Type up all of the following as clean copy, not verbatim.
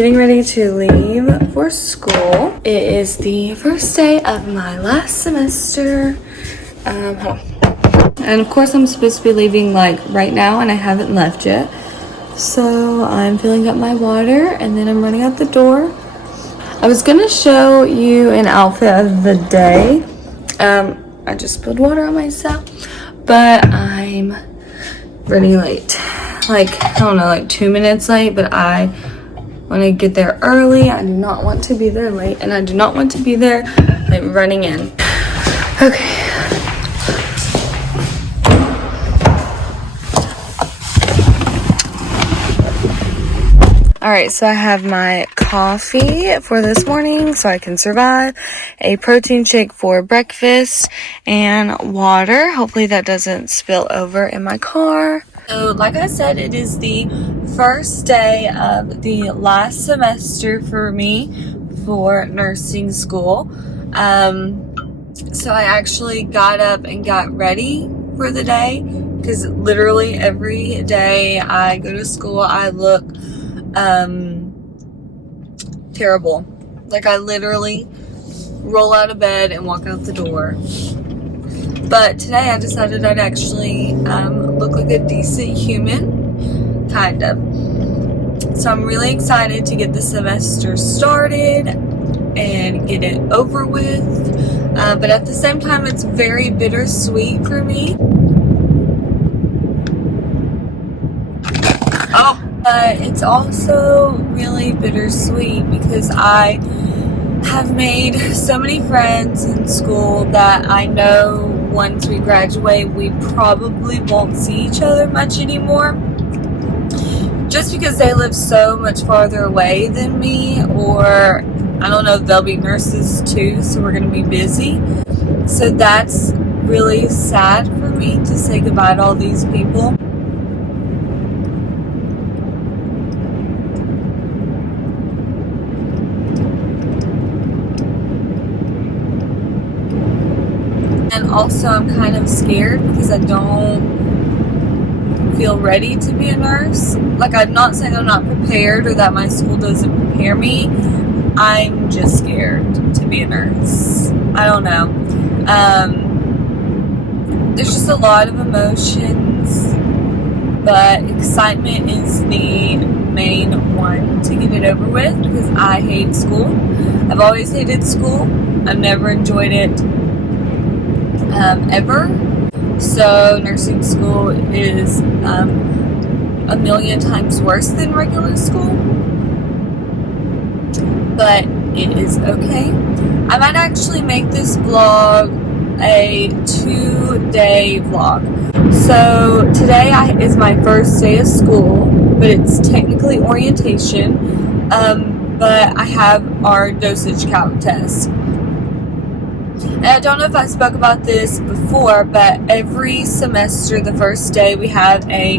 getting ready to leave for school. It is the first day of my last semester. Hold on. And of course I'm supposed to be leaving like right now and I haven't left yet. So I'm filling up my water and then I'm running out the door. I was gonna show you an outfit of the day. I just spilled water on myself, but I'm running late. Like, I don't know, like 2 minutes late, but I want to get there early. I do not want to be there late, and I do not want to be there like running in. Okay. All right, so I have my coffee for this morning so I can survive, a protein shake for breakfast, and water. Hopefully that doesn't spill over in my car. So like I said, it is the first day of the last semester for me for nursing school. So I actually got up and got ready for the day because literally every day I go to school, I look terrible. Like I literally roll out of bed and walk out the door. But today I decided I'd actually look like a decent human, kind of. So I'm really excited to get the semester started and get it over with. But at the same time, it's very bittersweet for me. But it's also really bittersweet because I have made so many friends in school that I know once we graduate, we probably won't see each other much anymore. Just because they live so much farther away than me, or I don't know, they'll be nurses too, so we're going to be busy. So that's really sad for me to say goodbye to all these people. And also I'm kind of scared because I don't feel ready to be a nurse. Like, I'm not saying I'm not prepared or that my school doesn't prepare me. I'm just scared to be a nurse. I don't know. There's just a lot of emotions, but excitement is the main one to get it over with because I hate school. I've always hated school. I've never enjoyed it ever. So nursing school is a million times worse than regular school, but it is okay. I might actually make this vlog a 2-day vlog. So today is my first day of school, but it's technically orientation, but I have our dosage calc test. And I don't know if I spoke about this before, but every semester, the first day, we have a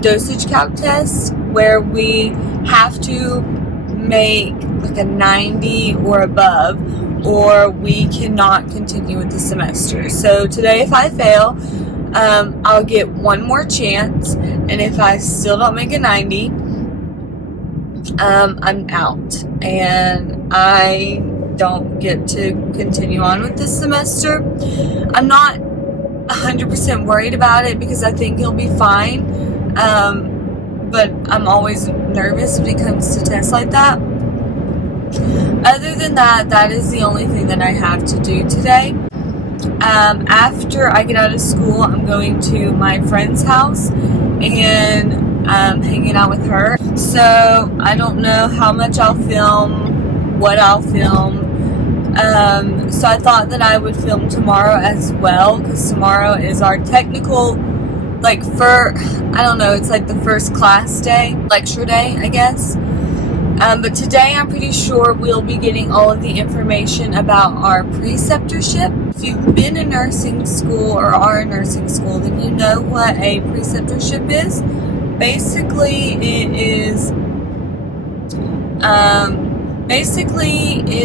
dosage calc test where we have to make like a 90 or above, or we cannot continue with the semester. So today, if I fail, I'll get one more chance, and if I still don't make a 90, I'm out, and I don't get to continue on with this semester. I'm not 100% worried about it because I think it'll be fine, but I'm always nervous when it comes to tests like that. Other than that, that is the only thing that I have to do today. After I get out of school, I'm going to my friend's house and hanging out with her. So I don't know how much I'll film, what I'll film. So I thought that I would film tomorrow as well, because tomorrow is our technical, I don't know, it's like the first class day, lecture day, I guess. But today I'm pretty sure we'll be getting all of the information about our preceptorship. If you've been in nursing school or are in nursing school, then you know what a preceptorship is. Basically, it is,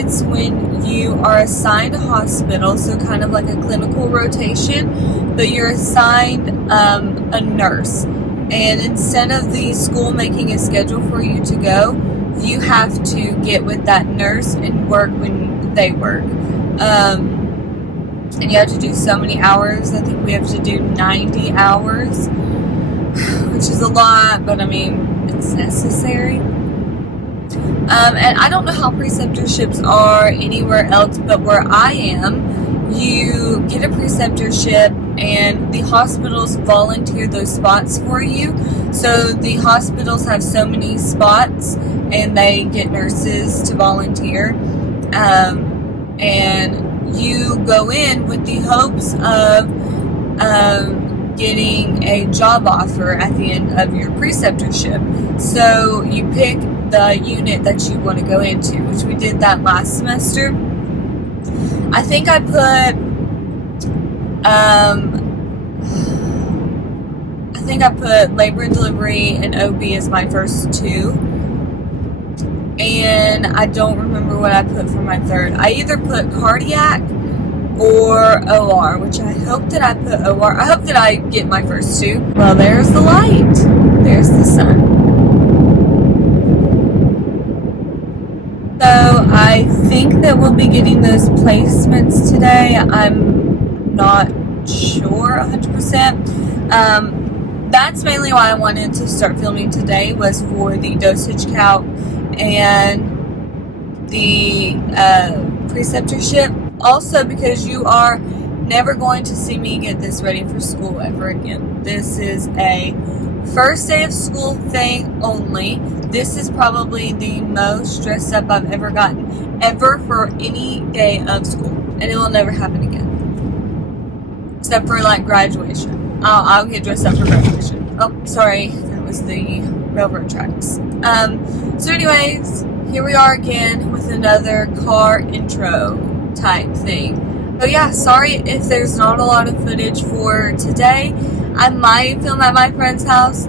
it's when you are assigned a hospital, so kind of like a clinical rotation, but you're assigned a nurse. And instead of the school making a schedule for you to go, you have to get with that nurse and work when they work. And you have to do so many hours. I think we have to do 90 hours, which is a lot, but I mean, it's necessary. And I don't know how preceptorships are anywhere else, but where I am, you get a preceptorship and the hospitals volunteer those spots for you. So the hospitals have so many spots and they get nurses to volunteer. And you go in with the hopes of getting a job offer at the end of your preceptorship. So you pick the unit that you want to go into, which we did that last semester. I think I put labor and delivery and OB as my first two, and I don't remember what I put for my third. I either put cardiac or OR, which I hope that I put OR. I hope that I get my first two. Well, there's the light. There's the sun. So I think that we'll be getting those placements today. I'm not sure 100%. That's mainly why I wanted to start filming today, was for the dosage count and the preceptorship. Also because you are never going to see me get this ready for school ever again. This is a first day of school thing only. This is probably the most dressed up I've ever gotten, ever, for any day of school. And it will never happen again. Except for like graduation. I'll get dressed up for graduation. Oh, sorry. That was the railroad tracks. So anyways, here we are again with another car intro type thing. So yeah, sorry if there's not a lot of footage for today. I might film at my friend's house.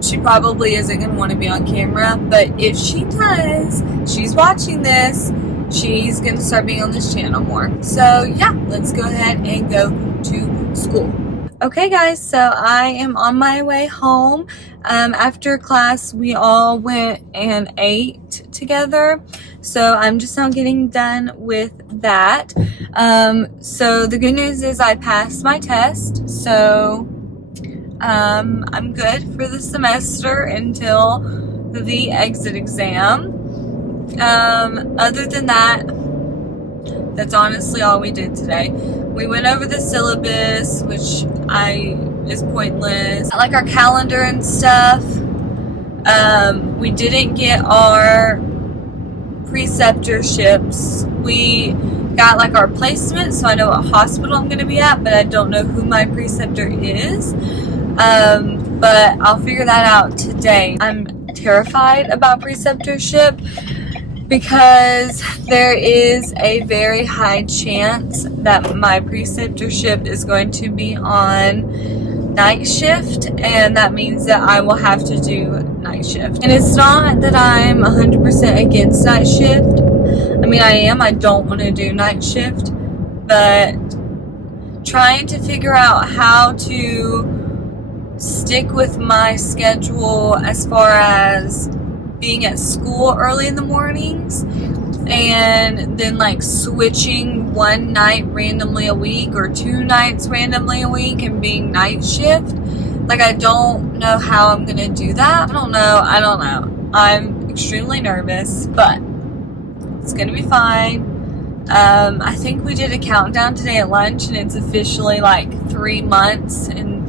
She probably isn't going to want to be on camera, but if she does, she's watching this, she's going to start being on this channel more. So yeah, let's go ahead and go to school. Okay guys, so I am on my way home. After class, we all went and ate together. So I'm just now getting done with that. So the good news is I passed my test. So I'm good for the semester until the exit exam. Other than that, that's honestly all we did today. We went over the syllabus, which is pointless. I like our calendar and stuff. We didn't get our preceptorships. We got like our placement, so I know what hospital I'm going to be at, but I don't know who my preceptor is. But I'll figure that out today. I'm terrified about preceptorship because there is a very high chance that my preceptorship is going to be on night shift, and that means that I will have to do night shift. And it's not that I'm 100% against night shift. I mean, I am. I don't want to do night shift, but trying to figure out how to stick with my schedule as far as being at school early in the mornings and then like switching one night randomly a week or 2 nights randomly a week and being night shift. Like, I don't know how I'm gonna do that. I don't know. I'm extremely nervous, but it's gonna be fine. I think we did a countdown today at lunch, and it's officially like 3 months and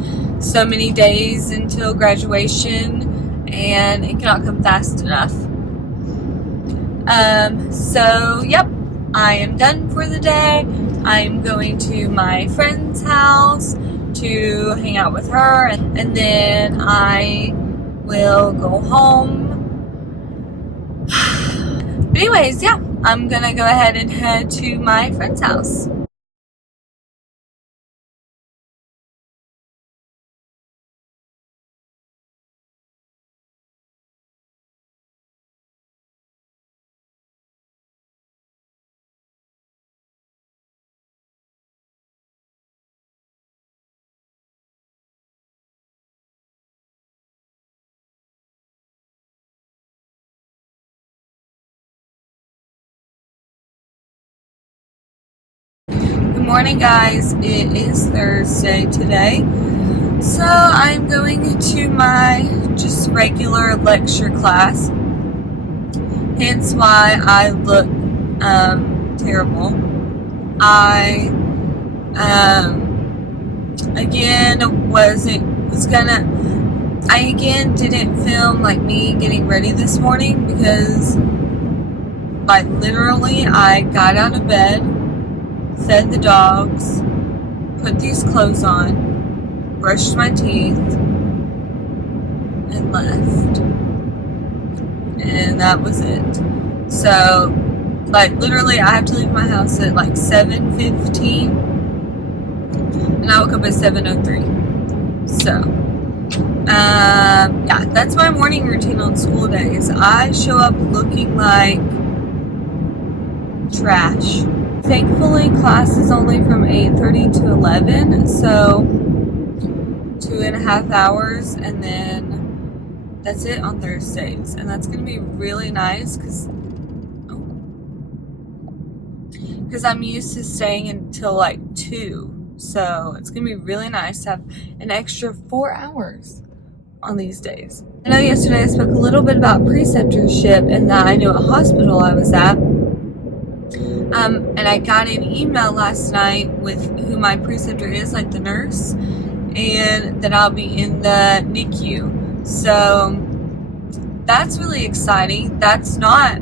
so many days until graduation, and it cannot come fast enough. So yep, I am done for the day. I'm going to my friend's house to hang out with her, and then I will go home. But anyways, yeah, I'm gonna go ahead and head to my friend's house. morning, guys. It is Thursday today, so I'm going to my just regular lecture class, hence why I look terrible. I again didn't film like me getting ready this morning because like literally I got out of bed, fed the dogs, put these clothes on, brushed my teeth, and left. And that was it. So, like, literally, I have to leave my house at like 7:15, and I woke up at 7:03. So, yeah, that's my morning routine on school days. I show up looking like trash. Thankfully, class is only from 8:30 to 11, so 2.5 hours, and then that's it on Thursdays. And that's going to be really nice because I'm used to staying until like 2. So it's going to be really nice to have an extra 4 hours on these days. I know yesterday I spoke a little bit about preceptorship and that I knew what hospital I was at. And I got an email last night with who my preceptor is, like the nurse, and that I'll be in the NICU. So that's really exciting. That's not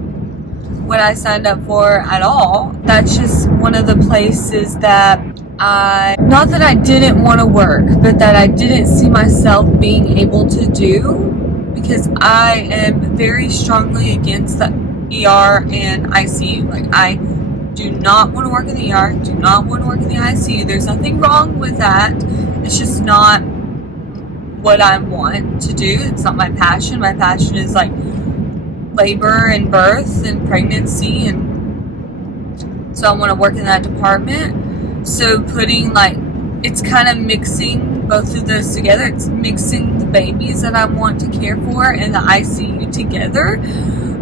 what I signed up for at all. That's just one of the places that not that I didn't want to work, but that I didn't see myself being able to do, because I am very strongly against the ER and ICU. Like, I do not want to work in the ER, do not want to work in the ICU. There's nothing wrong with that. It's just not what I want to do. It's not my passion. My passion is like labor and birth and pregnancy, and so I want to work in that department. So putting it's kind of mixing both of those together. It's mixing the babies that I want to care for and the ICU together,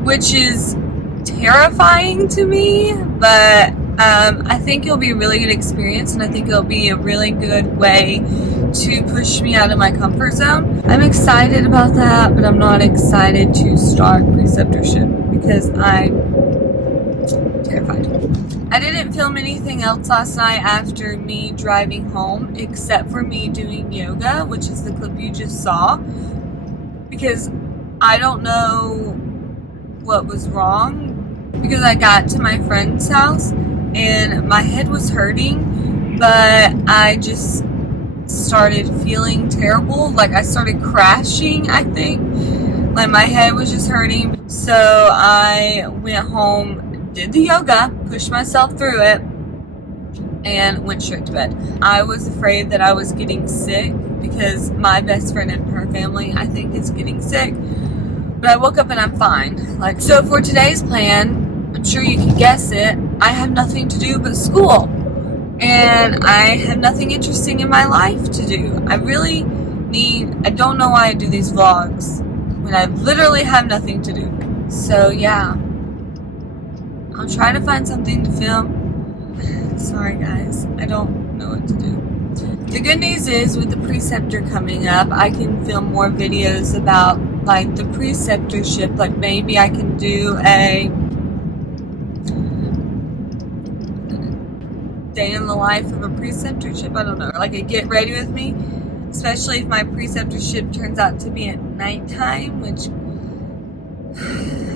which is terrifying to me, but I think it'll be a really good experience, and I think it'll be a really good way to push me out of my comfort zone. I'm excited about that, but I'm not excited to start preceptorship because I'm terrified. I didn't film anything else last night after me driving home, except for me doing yoga, which is the clip you just saw, because I don't know what was wrong, because I got to my friend's house and my head was hurting, but I just started feeling terrible. Like, I started crashing, I think. Like, my head was just hurting. So I went home, did the yoga, pushed myself through it, and went straight to bed. I was afraid that I was getting sick because my best friend and her family, I think, is getting sick. But I woke up and I'm fine. So for today's plan, I'm sure you can guess it, I have nothing to do but school. And I have nothing interesting in my life to do. I don't know why I do these vlogs when I literally have nothing to do. So yeah, I'll try to find something to film. Sorry guys, I don't know what to do. The good news is, with the preceptor coming up, I can film more videos about like the preceptorship. Like, maybe I can do a day in the life of a preceptorship. I don't know, like a get ready with me, especially if my preceptorship turns out to be at nighttime, which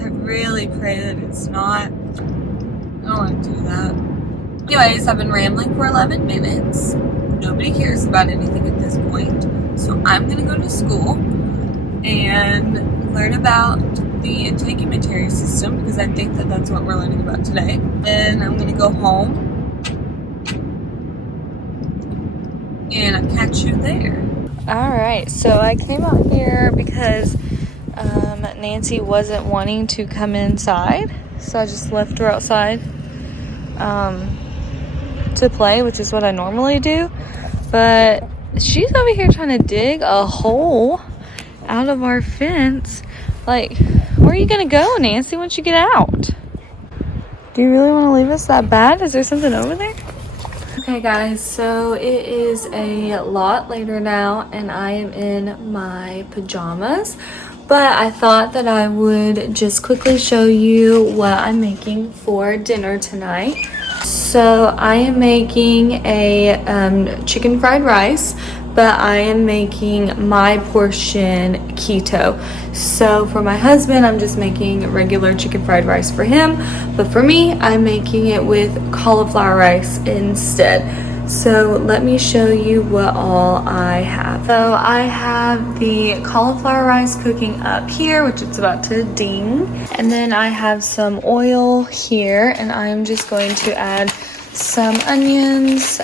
I really pray that it's not. I don't want to do that. Anyways, I've been rambling for 11 minutes. Nobody cares about anything at this point. So I'm going to go to school and learn about the integumentary system, because I think that that's what we're learning about today. Then I'm going to go home and I'll catch you there. Alright, so I came out here because Nancy wasn't wanting to come inside, so I just left her outside to play, which is what I normally do. But she's over here trying to dig a hole out of our fence. Like, where are you gonna go, Nancy, once you get out? Do you really want to leave us that bad? Is there something over there? Okay guys, so it is a lot later now and I am in my pajamas, but I thought that I would just quickly show you what I'm making for dinner tonight. So I am making a chicken fried rice, but I am making my portion keto. So for my husband, I'm just making regular chicken fried rice for him, but for me, I'm making it with cauliflower rice instead. So let me show you what all I have. So I have the cauliflower rice cooking up here, which it's about to ding. And then I have some oil here, and I'm just going to add some onions.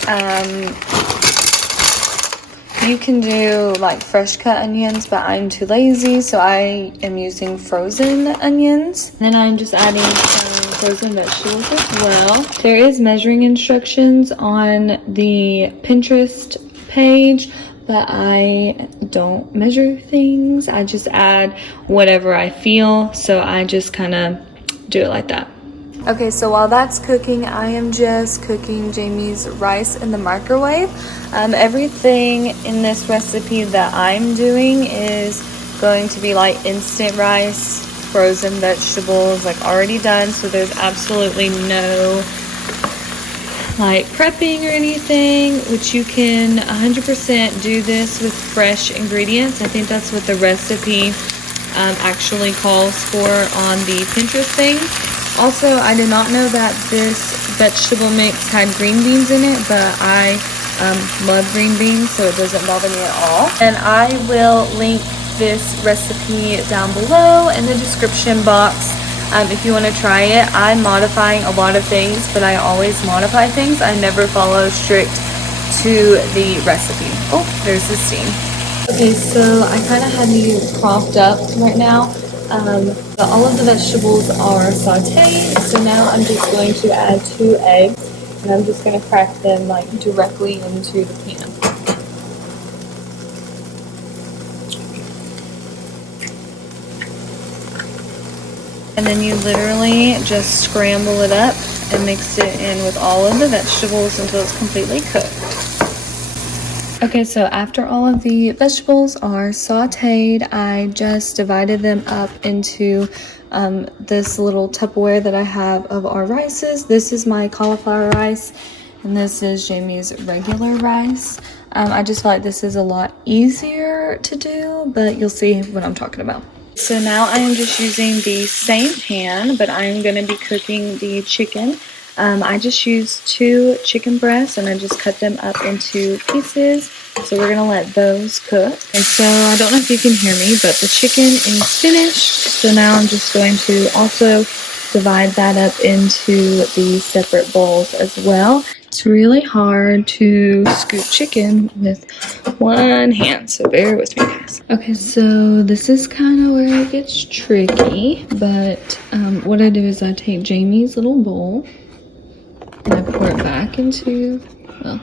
You can do like fresh cut onions, but I'm too lazy, so I am using frozen onions. Then I'm just adding some frozen vegetables as well. There is measuring instructions on the Pinterest page, but I don't measure things. I just add whatever I feel, so I just kind of do it like that. Okay, so while that's cooking, I am just cooking Jamie's rice in the microwave. Everything in this recipe that I'm doing is going to be like instant rice, frozen vegetables, like already done. So there's absolutely no like prepping or anything, which you can 100% do this with fresh ingredients. I think that's what the recipe actually calls for on the Pinterest thing. Also, I did not know that this vegetable mix had green beans in it, but I love green beans, so it doesn't bother me at all. And I will link this recipe down below in the description box if you want to try it. I'm modifying a lot of things, but I always modify things. I never follow strict to the recipe. Oh, there's the steam. Okay, so I kind of have these propped up right now. But all of the vegetables are sauteed, so now I'm just going to add 2 eggs, and I'm just going to crack them like directly into the pan. And then you literally just scramble it up and mix it in with all of the vegetables until it's completely cooked. Okay, so after all of the vegetables are sauteed, I just divided them up into this little Tupperware that I have of our rices. This is my cauliflower rice, and this is Jamie's regular rice. I just feel like this is a lot easier to do, but you'll see what I'm talking about. So now I am just using the same pan, but I'm going to be cooking the chicken. I just used 2 chicken breasts and I just cut them up into pieces. So we're going to let those cook. And so I don't know if you can hear me, but the chicken is finished. So now I'm just going to also divide that up into the separate bowls as well. It's really hard to scoop chicken with one hand, so bear with me guys. Okay, so this is kind of where it gets tricky, but what I do is I take Jamie's little bowl and I pour it back into, well,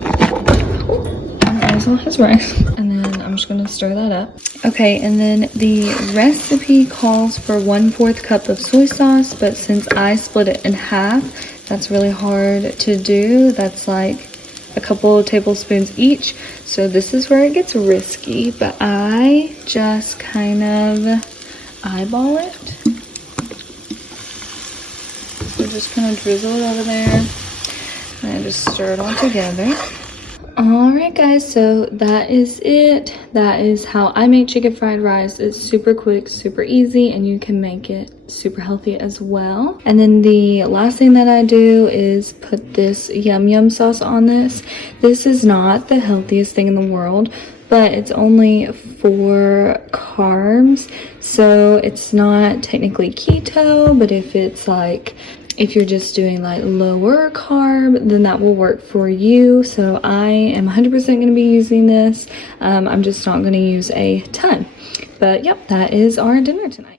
eyes on his rice, and then I'm just gonna stir that up. Okay, and then the recipe calls for 1/4 cup of soy sauce, but since I split it in half, that's really hard to do. That's like a couple of tablespoons each, so this is where it gets risky, but I just kind of eyeball it. So just kind of drizzle it over there and just stir it all together. Alright guys, so that is it. That is how I make chicken fried rice. It's super quick, super easy, and you can make it super healthy as well. And then the last thing that I do is put this yum yum sauce on this. This is not the healthiest thing in the world, but it's only 4 carbs, so it's not technically keto, but if you're just doing like lower carb, then that will work for you. So I am 100% going to be using this. I'm just not going to use a ton. But yep, that is our dinner tonight.